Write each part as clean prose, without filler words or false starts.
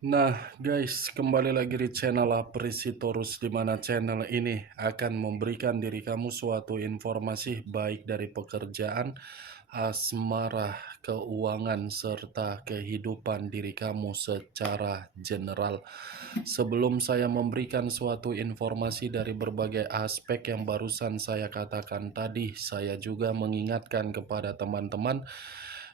Nah, guys, kembali lagi di channel Apresitorus, di mana channel ini akan memberikan diri kamu suatu informasi baik dari pekerjaan, asmara, keuangan, serta kehidupan diri kamu secara general. Sebelum saya memberikan suatu informasi dari berbagai aspek yang barusan saya katakan tadi, saya juga mengingatkan kepada teman-teman,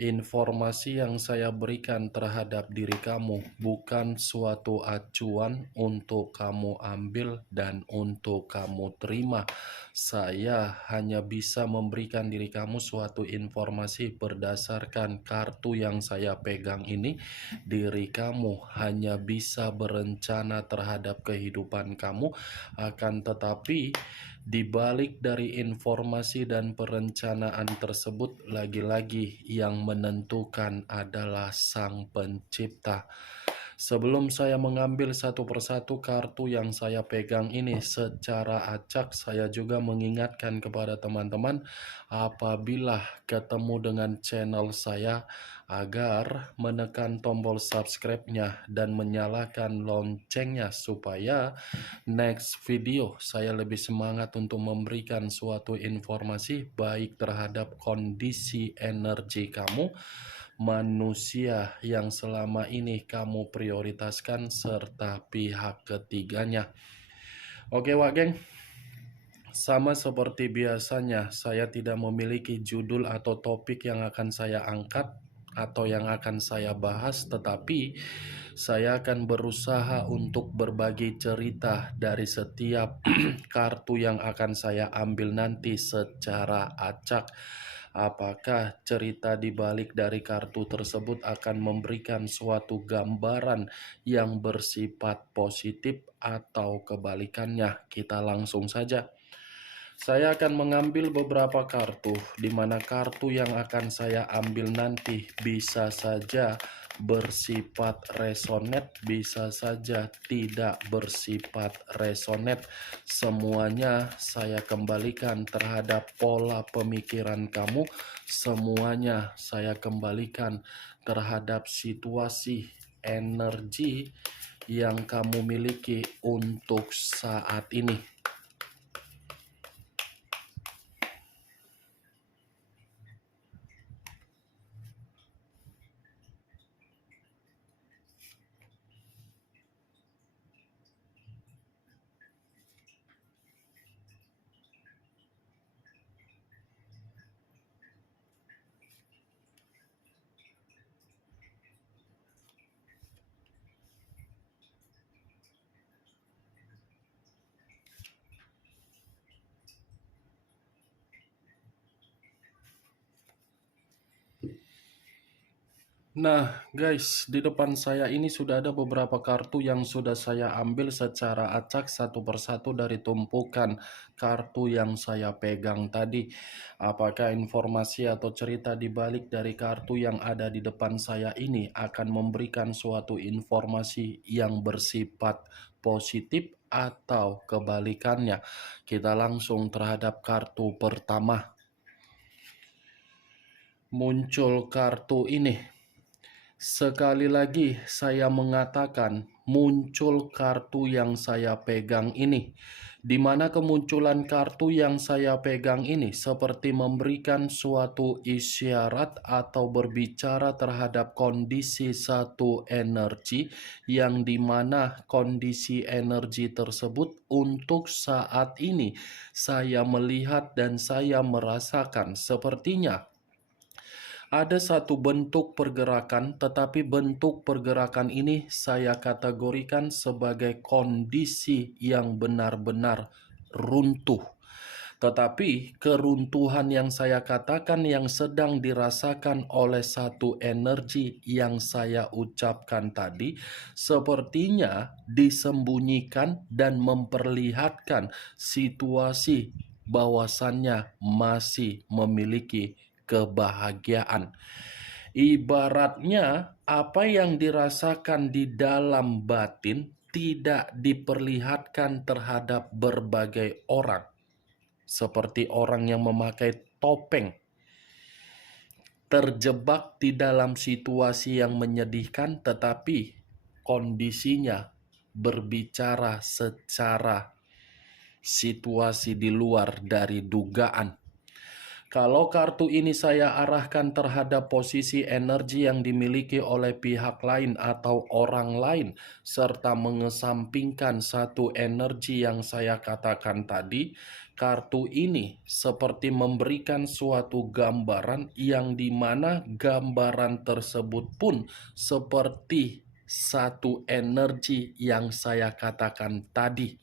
informasi yang saya berikan terhadap diri kamu bukan suatu acuan untuk kamu ambil dan untuk kamu terima. Saya hanya bisa memberikan diri kamu suatu informasi berdasarkan kartu yang saya pegang ini. Diri kamu hanya bisa berencana terhadap kehidupan kamu, akan tetapi di balik dari informasi dan perencanaan tersebut, lagi-lagi yang menentukan adalah Sang Pencipta. Sebelum saya mengambil satu persatu kartu yang saya pegang ini secara acak, saya juga mengingatkan kepada teman-teman apabila ketemu dengan channel saya agar menekan tombol subscribe-nya dan menyalakan loncengnya supaya next video saya lebih semangat untuk memberikan suatu informasi baik terhadap kondisi energi kamu, manusia yang selama ini kamu prioritaskan, serta pihak ketiganya. Oke Wak geng, sama seperti biasanya saya tidak memiliki judul atau topik yang akan saya angkat atau yang akan saya bahas, tetapi saya akan berusaha untuk berbagi cerita dari setiap kartu yang akan saya ambil nanti secara acak. Apakah cerita di balik dari kartu tersebut akan memberikan suatu gambaran yang bersifat positif atau kebalikannya? Kita langsung saja. Saya akan mengambil beberapa kartu, di mana kartu yang akan saya ambil nanti bisa saja bersifat resonate, bisa saja tidak bersifat resonate. Semuanya saya kembalikan terhadap pola pemikiran kamu, semuanya saya kembalikan terhadap situasi energi yang kamu miliki untuk saat ini. Nah, guys, di depan saya ini sudah ada beberapa kartu yang sudah saya ambil secara acak satu persatu dari tumpukan kartu yang saya pegang tadi. Apakah informasi atau cerita di balik dari kartu yang ada di depan saya ini akan memberikan suatu informasi yang bersifat positif atau kebalikannya? Kita langsung terhadap kartu pertama. Muncul kartu ini. Sekali lagi saya mengatakan muncul kartu yang saya pegang ini, di mana kemunculan kartu yang saya pegang ini seperti memberikan suatu isyarat atau berbicara terhadap kondisi satu energi, yang dimana kondisi energi tersebut untuk saat ini saya melihat dan saya merasakan sepertinya ada satu bentuk pergerakan, tetapi bentuk pergerakan ini saya kategorikan sebagai kondisi yang benar-benar runtuh. Tetapi keruntuhan yang saya katakan yang sedang dirasakan oleh satu energi yang saya ucapkan tadi, sepertinya disembunyikan dan memperlihatkan situasi bahwasannya masih memiliki kebahagiaan. Ibaratnya apa yang dirasakan di dalam batin tidak diperlihatkan terhadap berbagai orang. Seperti orang yang memakai topeng, terjebak di dalam situasi yang menyedihkan, tetapi kondisinya berbicara secara situasi di luar dari dugaan. Kalau kartu ini saya arahkan terhadap posisi energi yang dimiliki oleh pihak lain atau orang lain, serta mengesampingkan satu energi yang saya katakan tadi, kartu ini seperti memberikan suatu gambaran yang dimana gambaran tersebut pun seperti satu energi yang saya katakan tadi.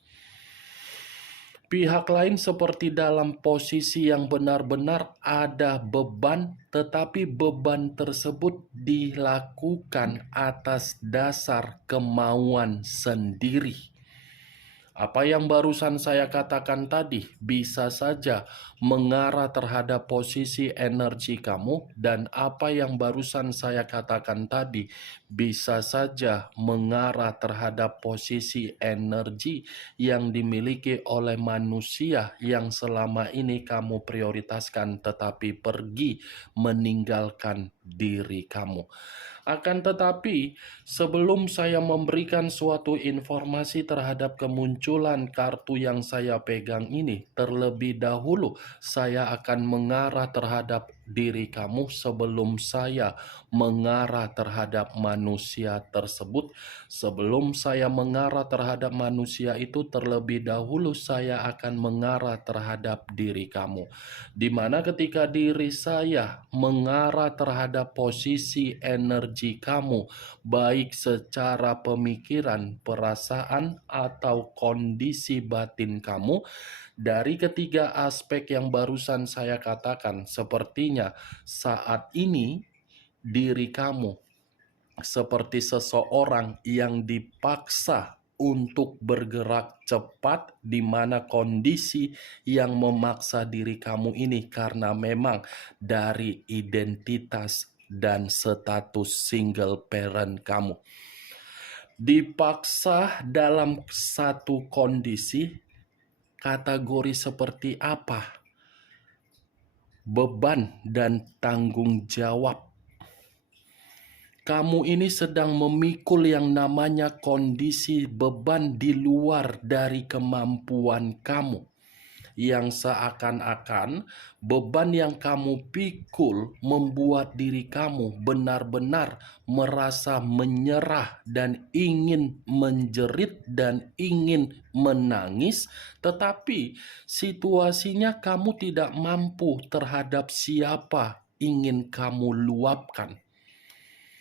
Pihak lain seperti dalam posisi yang benar-benar ada beban, tetapi beban tersebut dilakukan atas dasar kemauan sendiri. Apa yang barusan saya katakan tadi bisa saja mengarah terhadap posisi energi kamu, dan apa yang barusan saya katakan tadi bisa saja mengarah terhadap posisi energi yang dimiliki oleh manusia yang selama ini kamu prioritaskan tetapi pergi meninggalkan diri kamu. Akan tetapi, sebelum saya memberikan suatu informasi terhadap kemunculan kartu yang saya pegang ini, terlebih dahulu saya akan mengarah terhadap diri kamu sebelum saya mengarah terhadap manusia tersebut. Sebelum saya mengarah terhadap manusia itu, terlebih dahulu saya akan mengarah terhadap diri kamu. Dimana ketika diri saya mengarah terhadap posisi energi kamu, baik secara pemikiran, perasaan, atau kondisi batin kamu, dari ketiga aspek yang barusan saya katakan, sepertinya saat ini diri kamu seperti seseorang yang dipaksa untuk bergerak cepat, di mana kondisi yang memaksa diri kamu ini karena memang dari identitas dan status single parent kamu. Dipaksa dalam satu kondisi, kategori seperti apa? Beban dan tanggung jawab. Kamu ini sedang memikul yang namanya kondisi beban di luar dari kemampuan kamu. Yang seakan-akan beban yang kamu pikul membuat diri kamu benar-benar merasa menyerah dan ingin menjerit dan ingin menangis, tetapi situasinya kamu tidak mampu terhadap siapa ingin kamu luapkan.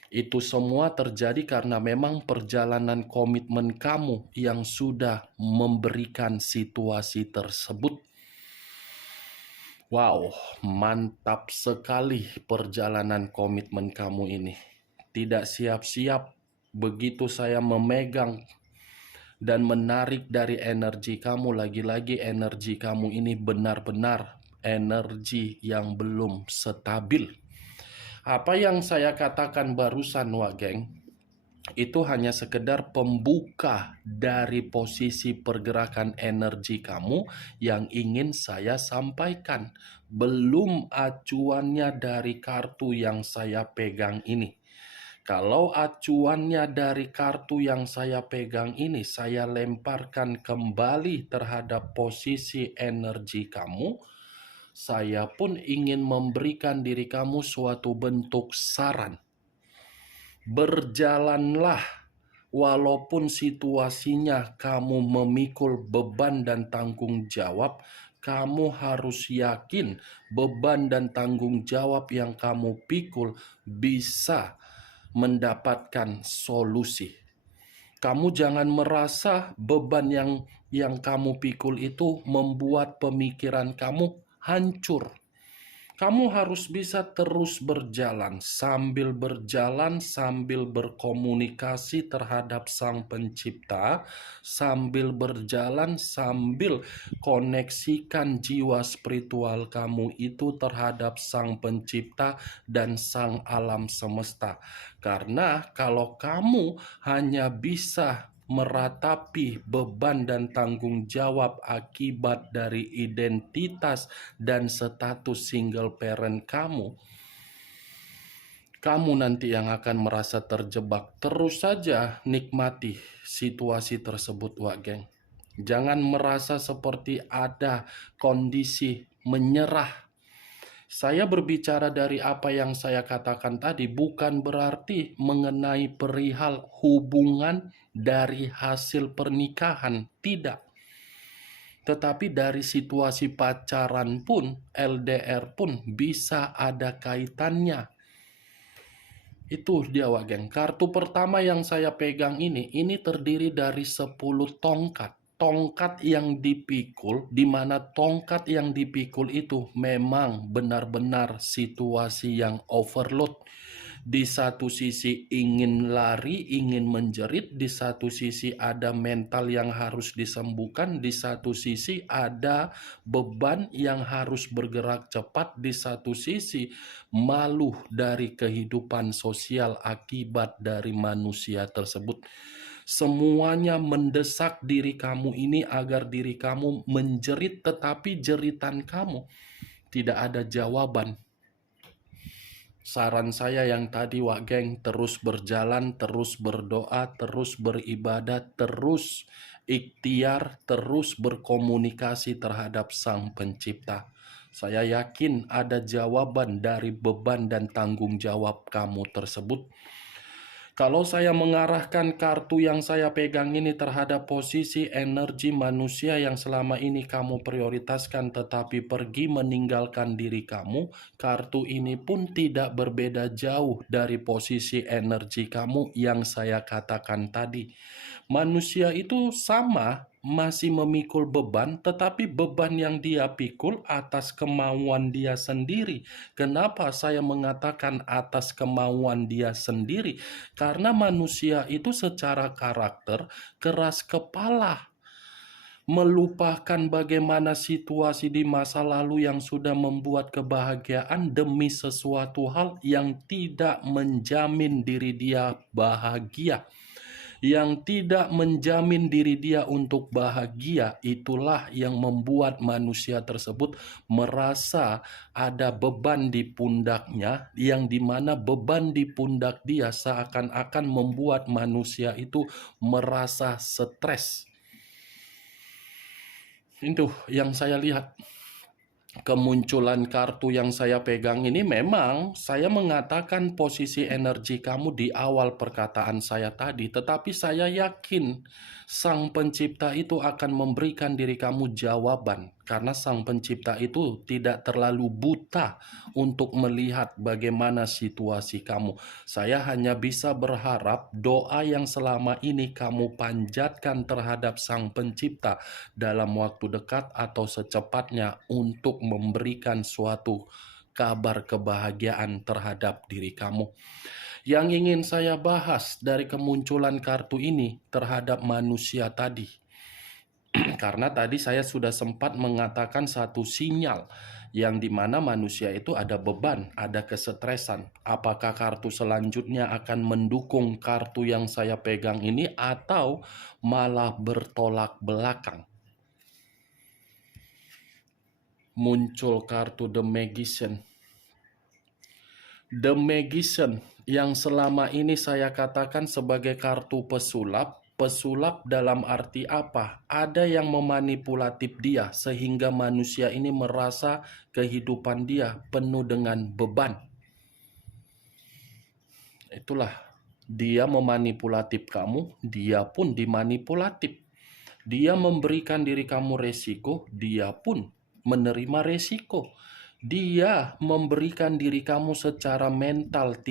Itu semua terjadi karena memang perjalanan komitmen kamu yang sudah memberikan situasi tersebut. Wow, mantap sekali perjalanan komitmen kamu ini. Tidak siap-siap begitu saya memegang dan menarik dari energi kamu, lagi-lagi energi kamu ini benar-benar energi yang belum stabil. Apa yang saya katakan barusan, Wageng, itu hanya sekedar pembuka dari posisi pergerakan energi kamu yang ingin saya sampaikan. Belum acuannya dari kartu yang saya pegang ini. Kalau acuannya dari kartu yang saya pegang ini, saya lemparkan kembali terhadap posisi energi kamu, saya pun ingin memberikan diri kamu suatu bentuk saran. Berjalanlah walaupun situasinya kamu memikul beban dan tanggung jawab, kamu harus yakin beban dan tanggung jawab yang kamu pikul bisa mendapatkan solusi. Kamu jangan merasa beban yang kamu pikul itu membuat pemikiran kamu hancur. Kamu harus bisa terus berjalan sambil berkomunikasi terhadap Sang Pencipta, sambil berjalan sambil koneksikan jiwa spiritual kamu itu terhadap Sang Pencipta dan Sang Alam Semesta. Karena kalau kamu hanya bisa meratapi beban dan tanggung jawab akibat dari identitas dan status single parent kamu kamu nanti yang akan merasa terjebak. Terus saja nikmati situasi tersebut, Wak Geng. Jangan merasa seperti ada kondisi menyerah. Saya berbicara dari apa yang saya katakan tadi bukan berarti mengenai perihal hubungan dari hasil pernikahan, tidak. Tetapi dari situasi pacaran pun, LDR pun bisa ada kaitannya. Itu dia, Wak Geng. Kartu pertama yang saya pegang ini terdiri dari 10 tongkat. Tongkat yang dipikul, di mana tongkat yang dipikul itu memang benar-benar situasi yang overload. Di satu sisi ingin lari, ingin menjerit, di satu sisi ada mental yang harus disembuhkan, di satu sisi ada beban yang harus bergerak cepat, di satu sisi malu dari kehidupan sosial akibat dari manusia tersebut. Semuanya mendesak diri kamu ini agar diri kamu menjerit, tetapi jeritan kamu tidak ada jawaban. Saran saya yang tadi, Wak Geng, terus berjalan, terus berdoa, terus beribadah, terus ikhtiar, terus berkomunikasi terhadap Sang Pencipta. Saya yakin ada jawaban dari beban dan tanggung jawab kamu tersebut. Kalau saya mengarahkan kartu yang saya pegang ini terhadap posisi energi manusia yang selama ini kamu prioritaskan tetapi pergi meninggalkan diri kamu, kartu ini pun tidak berbeda jauh dari posisi energi kamu yang saya katakan tadi. Manusia itu sama, masih memikul beban, tetapi beban yang dia pikul atas kemauan dia sendiri. Kenapa saya mengatakan atas kemauan dia sendiri? Karena manusia itu secara karakter keras kepala, melupakan bagaimana situasi di masa lalu yang sudah membuat kebahagiaan demi sesuatu hal yang tidak menjamin diri dia bahagia. Yang tidak menjamin diri dia untuk bahagia, itulah yang membuat manusia tersebut merasa ada beban di pundaknya, yang dimana beban di pundak dia seakan-akan membuat manusia itu merasa stres. Itu yang saya lihat. Kemunculan kartu yang saya pegang ini memang saya mengatakan posisi energi kamu di awal perkataan saya tadi, tetapi saya yakin Sang Pencipta itu akan memberikan diri kamu jawaban, karena Sang Pencipta itu tidak terlalu buta untuk melihat bagaimana situasi kamu. Saya hanya bisa berharap doa yang selama ini kamu panjatkan terhadap Sang Pencipta dalam waktu dekat atau secepatnya untuk memberikan suatu kabar kebahagiaan terhadap diri kamu. Yang ingin saya bahas dari kemunculan kartu ini terhadap manusia tadi, karena tadi saya sudah sempat mengatakan satu sinyal yang dimana manusia itu ada beban, ada kesetresan. Apakah kartu selanjutnya akan mendukung kartu yang saya pegang ini atau malah bertolak belakang? Muncul kartu The Magician. The Magician yang selama ini saya katakan sebagai kartu pesulap. Pesulap dalam arti apa? Ada yang memanipulatif dia sehingga manusia ini merasa kehidupan dia penuh dengan beban. Itulah, dia memanipulatif kamu, dia pun dimanipulatif. Dia memberikan diri kamu resiko, dia pun menerima resiko. Dia memberikan diri kamu secara mental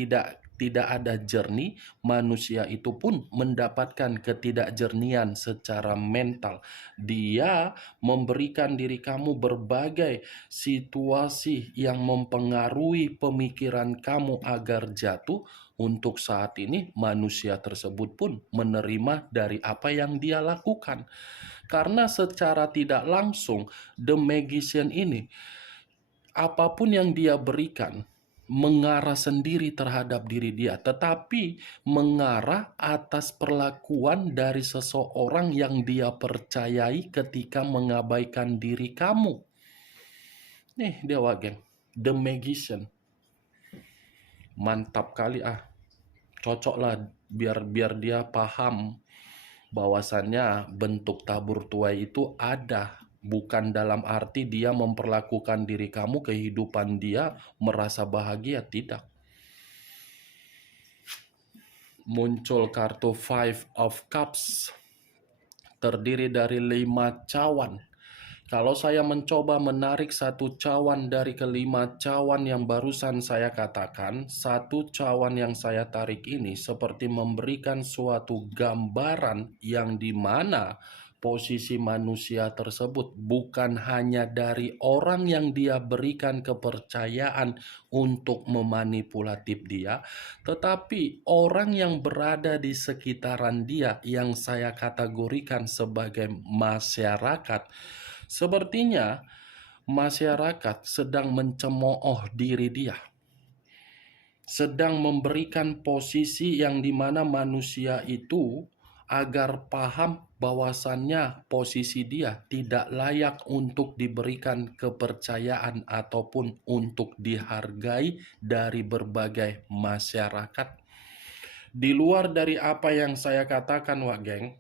tidak ada jernih, manusia itu pun mendapatkan ketidakjernihan secara mental. Dia memberikan diri kamu berbagai situasi yang mempengaruhi pemikiran kamu agar jatuh. Untuk saat ini manusia tersebut pun menerima dari apa yang dia lakukan. Karena secara tidak langsung The Magician ini, apapun yang dia berikan mengarah sendiri terhadap diri dia, tetapi mengarah atas perlakuan dari seseorang yang dia percayai ketika mengabaikan diri kamu. Nih dia, Wak Geng, The Magician. Mantap kali cocok lah, biar biar dia paham bahwasannya bentuk tabur tuai itu ada, bukan dalam arti dia memperlakukan diri kamu, kehidupan dia merasa bahagia, tidak. Muncul kartu Five of Cups, terdiri dari 5 cawan. Kalau saya mencoba menarik satu cawan dari kelima cawan yang barusan saya katakan, satu cawan yang saya tarik ini seperti memberikan suatu gambaran yang dimana posisi manusia tersebut bukan hanya dari orang yang dia berikan kepercayaan untuk memanipulatif dia, tetapi orang yang berada di sekitaran dia yang saya kategorikan sebagai masyarakat. Sepertinya masyarakat sedang mencemooh diri dia, sedang memberikan posisi yang dimana manusia itu agar paham bahwasannya posisi dia tidak layak untuk diberikan kepercayaan ataupun untuk dihargai dari berbagai masyarakat. Di luar dari apa yang saya katakan, Wak Geng,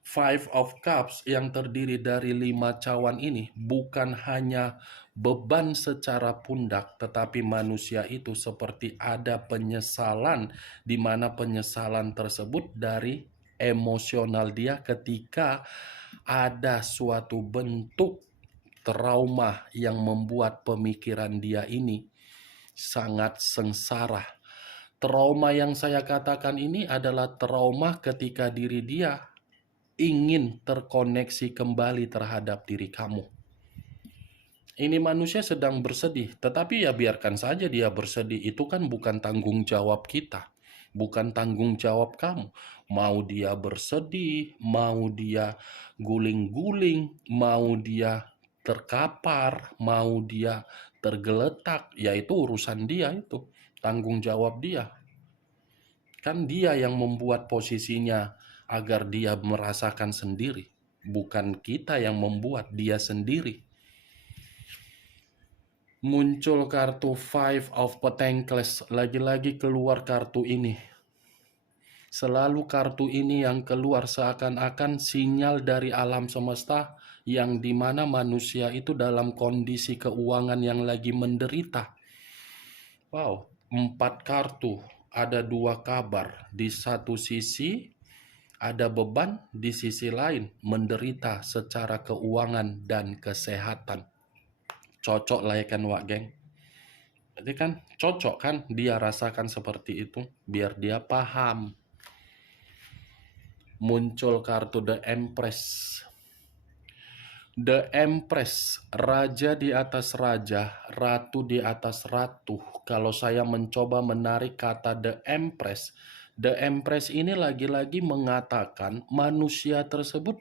Five of Cups yang terdiri dari 5 cawan ini bukan hanya beban secara pundak, tetapi manusia itu seperti ada penyesalan, di mana penyesalan tersebut dari emosional dia ketika ada suatu bentuk trauma yang membuat pemikiran dia ini sangat sengsara. Trauma yang saya katakan ini adalah trauma ketika diri dia ingin terkoneksi kembali terhadap diri kamu. Ini manusia sedang bersedih, tetapi ya biarkan saja dia bersedih. Itu kan bukan tanggung jawab kita, bukan tanggung jawab kamu. Mau dia bersedih, mau dia guling-guling, mau dia terkapar, mau dia tergeletak, ya itu urusan dia, itu tanggung jawab dia. Kan dia yang membuat posisinya agar dia merasakan sendiri, bukan kita yang membuat dia sendiri. Muncul kartu Five of Pentacles, lagi-lagi keluar kartu ini. Selalu kartu ini yang keluar seakan-akan sinyal dari alam semesta yang dimana manusia itu dalam kondisi keuangan yang lagi menderita. Wow, 4 kartu, ada 2 kabar. Di satu sisi ada beban, di sisi lain menderita secara keuangan dan kesehatan. Cocok lah ya kan, Wak Geng? Jadi kan cocok kan dia rasakan seperti itu, biar dia paham. Muncul kartu The Empress. The Empress, raja di atas raja, ratu di atas ratu. Kalau saya mencoba menarik kata The Empress ini lagi-lagi mengatakan manusia tersebut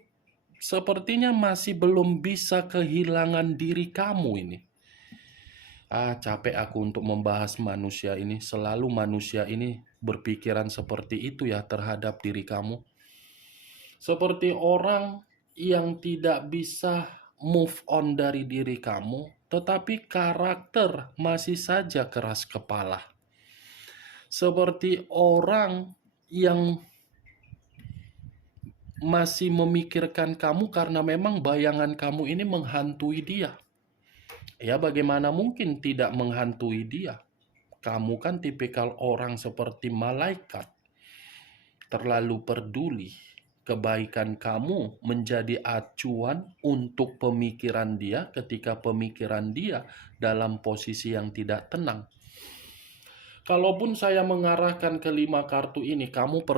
sepertinya masih belum bisa kehilangan diri kamu ini. Capek aku untuk membahas manusia ini. Selalu manusia ini berpikiran seperti itu ya terhadap diri kamu. Seperti orang yang tidak bisa move on dari diri kamu, tetapi karakter masih saja keras kepala. Seperti orang yang masih memikirkan kamu karena memang bayangan kamu ini menghantui dia. Ya bagaimana mungkin tidak menghantui dia? Kamu kan tipikal orang seperti malaikat, terlalu peduli. Kebaikan kamu menjadi acuan untuk pemikiran dia ketika pemikiran dia dalam posisi yang tidak tenang. Kalaupun saya mengarahkan ke 5 kartu ini, kamu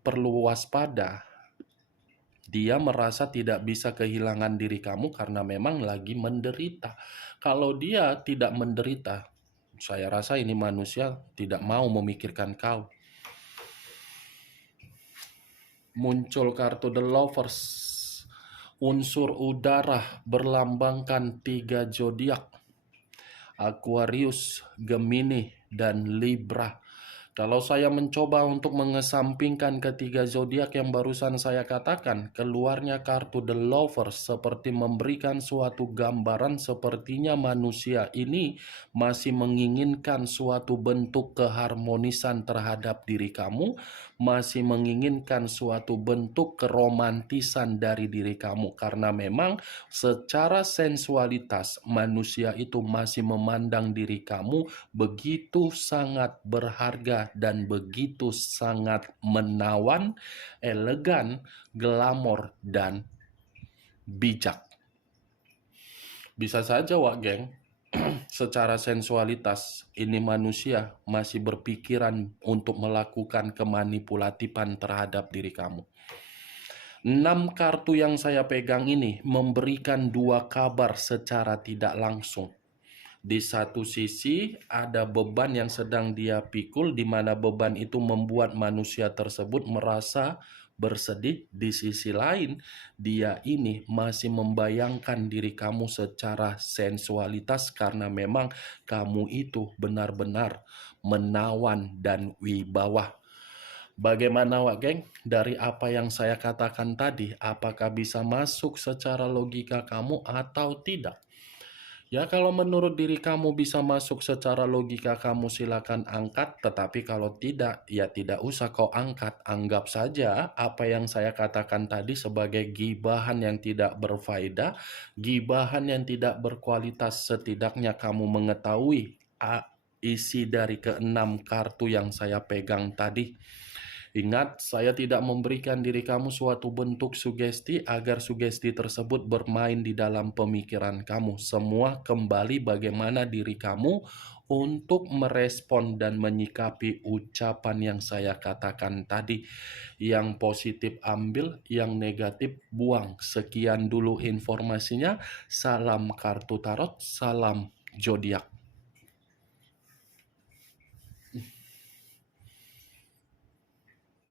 perlu waspada. Dia merasa tidak bisa kehilangan diri kamu karena memang lagi menderita. Kalau dia tidak menderita, saya rasa ini manusia tidak mau memikirkan kau. Muncul kartu The Lovers. Unsur udara berlambangkan 3 zodiak. Aquarius, Gemini, dan Libra. Kalau saya mencoba untuk mengesampingkan ketiga zodiak yang barusan saya katakan, keluarnya kartu The Lovers seperti memberikan suatu gambaran sepertinya manusia ini masih menginginkan suatu bentuk keharmonisan terhadap diri kamu, masih menginginkan suatu bentuk keromantisan dari diri kamu, karena memang secara sensualitas manusia itu masih memandang diri kamu begitu sangat berharga dan begitu sangat menawan, elegan, glamor, dan bijak. Bisa saja, Wak Geng, secara sensualitas ini manusia masih berpikiran untuk melakukan kemanipulatifan terhadap diri kamu. 6 kartu yang saya pegang ini memberikan dua kabar secara tidak langsung. Di satu sisi ada beban yang sedang dia pikul, di mana beban itu membuat manusia tersebut merasa bersedih. Di sisi lain, dia ini masih membayangkan diri kamu secara sensualitas karena memang kamu itu benar-benar menawan dan wibawa. Bagaimana, Wak Geng? Dari apa yang saya katakan tadi, apakah bisa masuk secara logika kamu atau tidak? Ya, kalau menurut diri kamu bisa masuk secara logika, kamu silakan angkat. Tetapi kalau tidak, ya tidak usah kau angkat. Anggap saja apa yang saya katakan tadi sebagai gibahan yang tidak berfaedah, gibahan yang tidak berkualitas. Setidaknya kamu mengetahui isi dari keenam kartu yang saya pegang tadi. Ingat, saya tidak memberikan diri kamu suatu bentuk sugesti agar sugesti tersebut bermain di dalam pemikiran kamu. Semua kembali bagaimana diri kamu untuk merespon dan menyikapi ucapan yang saya katakan tadi. Yang positif ambil, yang negatif buang. Sekian dulu informasinya. Salam kartu tarot, salam zodiak.